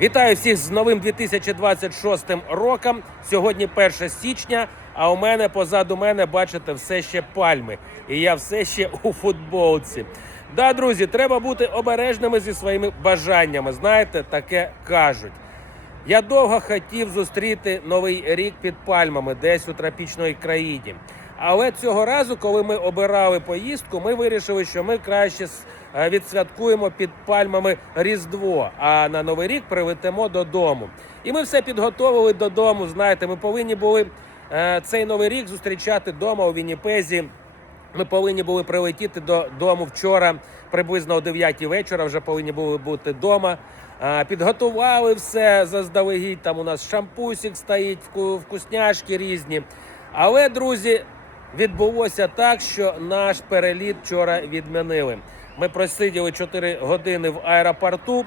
Вітаю всіх з новим 2026 роком. Сьогодні 1 січня. А у мене позаду мене, бачите, все ще пальми. І я все ще у футболці. Да, друзі, треба бути обережними зі своїми бажаннями. Знаєте, таке кажуть. Я довго хотів зустріти новий рік під пальмами, десь у тропічної країні. Але цього разу, коли ми обирали поїздку, ми вирішили, що ми краще е, відсвяткуємо під пальмами Різдво, а на Новий рік прилетимо додому. І ми все підготовили додому. Знаєте, ми повинні були е, цей новий рік зустрічати вдома у Вінніпезі. Ми повинні були прилетіти додому вчора, приблизно о 9 вечора. Вже повинні були бути вдома. Підготували все заздалегідь. Там у нас шампусик стоїть, вку- вкусняшки різні. Але, друзі, відбулося так, що наш переліт вчора відмінили. Ми просиділи 4 години в аеропорту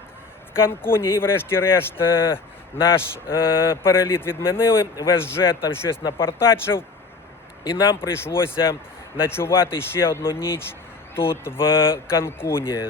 в Канкуні і, врешті-решт, е, наш е, переліт відмінили. Весь джет там щось напортачив. І нам прийшлося ночувати ще одну ніч тут в Канкуні.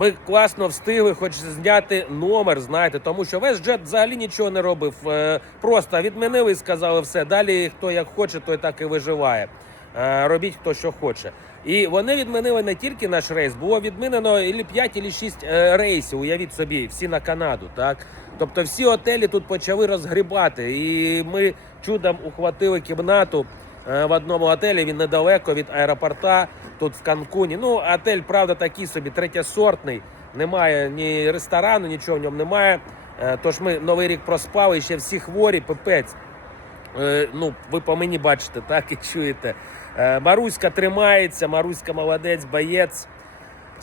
Ми класно встигли, хоч зняти номер, знаєте, тому що весь джет взагалі нічого не робив. Е, Просто відмінили і сказали все. Далі хто як хоче, той так і виживає. Е, Робіть хто що хоче. І вони відмінили не тільки наш рейс, було відмінено і 5, і 6 е, рейсів. Уявіть собі, всі на Канаду. Так, тобто всі отелі тут почали розгрібати, і ми чудом ухватили кімнату е, в одному готелі. Він недалеко від аеропорта, тут в Канкуні. Ну, отель, правда, такий собі третєсортний. Немає ні ресторану, нічого в ньому немає. Е, Тож ми новий рік проспали, ще всі хворі, пипець. Е, ну, ви по мені бачите, так і чуєте. Е, Маруська тримається, Маруська молодець, боєць.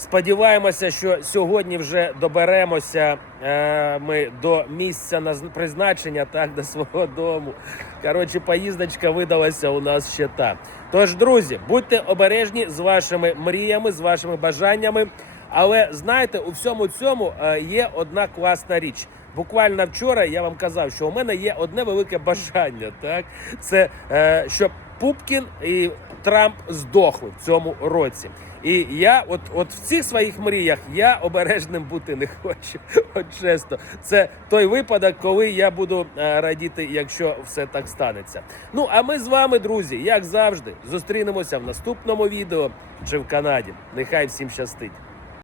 Сподіваємося, що сьогодні вже доберемося е, ми до місця наз- призначення, так, до свого дому. Коротше, поїздочка видалася у нас ще та. Тож, друзі, будьте обережні з вашими мріями, з вашими бажаннями. Але знаєте, у всьому цьому е, є одна класна річ. Буквально вчора я вам казав, що у мене є одне велике бажання. Так, це е, щоб Пупкін і Трамп здохли в цьому році. І я, от, от в цих своїх мріях, я обережним бути не хочу. От чесно, це той випадок, коли я буду е, радіти, якщо все так станеться. Ну а ми з вами, друзі, як завжди, зустрінемося в наступному відео чи в Канаді. Нехай всім щастить.